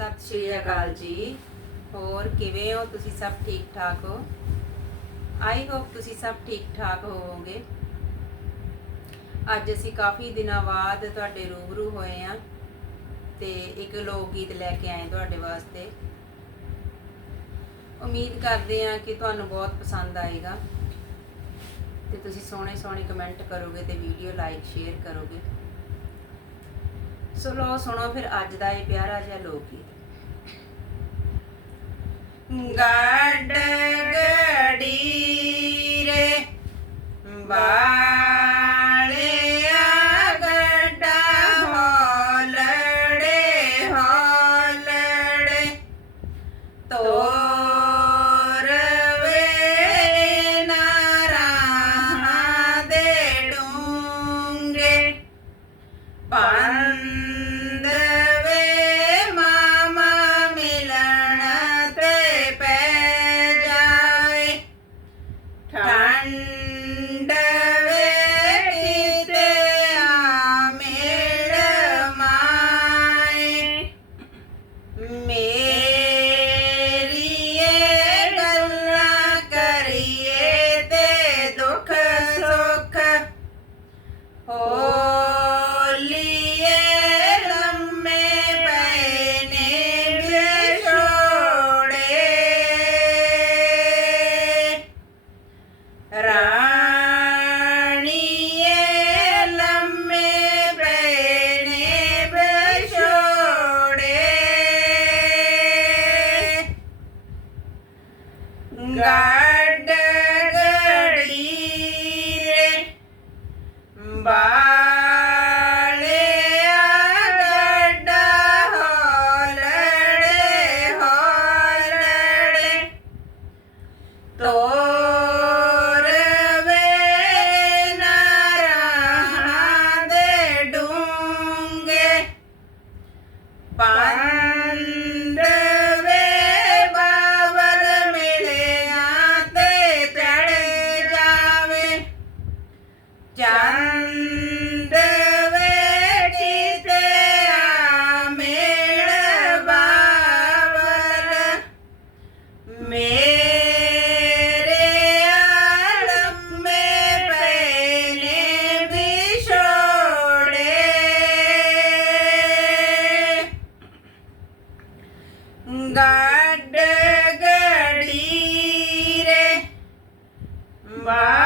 ਸਤਿ ਸ਼੍ਰੀ ਅਕਾਲ ਜੀ। ਹੋਰ ਕਿਵੇਂ ਹੋ? ਤੁਸੀਂ ਸਭ ਠੀਕ ਠਾਕ ਹੋ? ਆਈ ਹੋਪ ਤੁਸੀਂ ਸਭ ਠੀਕ ਠਾਕ ਹੋਵੋਗੇ। ਅੱਜ ਅਸੀਂ ਕਾਫੀ ਦਿਨਾਂ ਬਾਅਦ ਤੁਹਾਡੇ ਰੂਬਰੂ ਹੋਏ ਆ ਤੇ ਇੱਕ ਲੋਕ ਗੀਤ ਲੈ ਕੇ ਆਏ ਤੁਹਾਡੇ ਵਾਸਤੇ। ਉਮੀਦ ਕਰਦੇ ਆ ਕਿ ਤੁਹਾਨੂੰ ਬਹੁਤ ਪਸੰਦ ਆਏਗਾ ਤੇ ਤੁਸੀਂ ਸੋਹਣੇ ਸੋਹਣੇ ਕਮੈਂਟ ਕਰੋਗੇ ਤੇ ਵੀਡੀਓ ਲਾਈਕ ਸ਼ੇਅਰ ਕਰੋਗੇ। ਸੋ ਲੋ ਸੁਣੋ ਫਿਰ ਅੱਜ ਦਾ ਇਹ ਪਿਆਰਾ ਜਿਹਾ ਲੋਕ ਗੀਤ। ਗੱਡ ਗੜੀ ਰੇ ਬਾਲਿਆ ਗੱਡਾ ਹੋਲੜੇ ਹੋਲੜੇ ਗੱਡ ਗੜੀ ਰੇ ਬਾਲਿਆ ਗੱਡਾ ਹੋਲੜੇ ਬਾਲਿਆ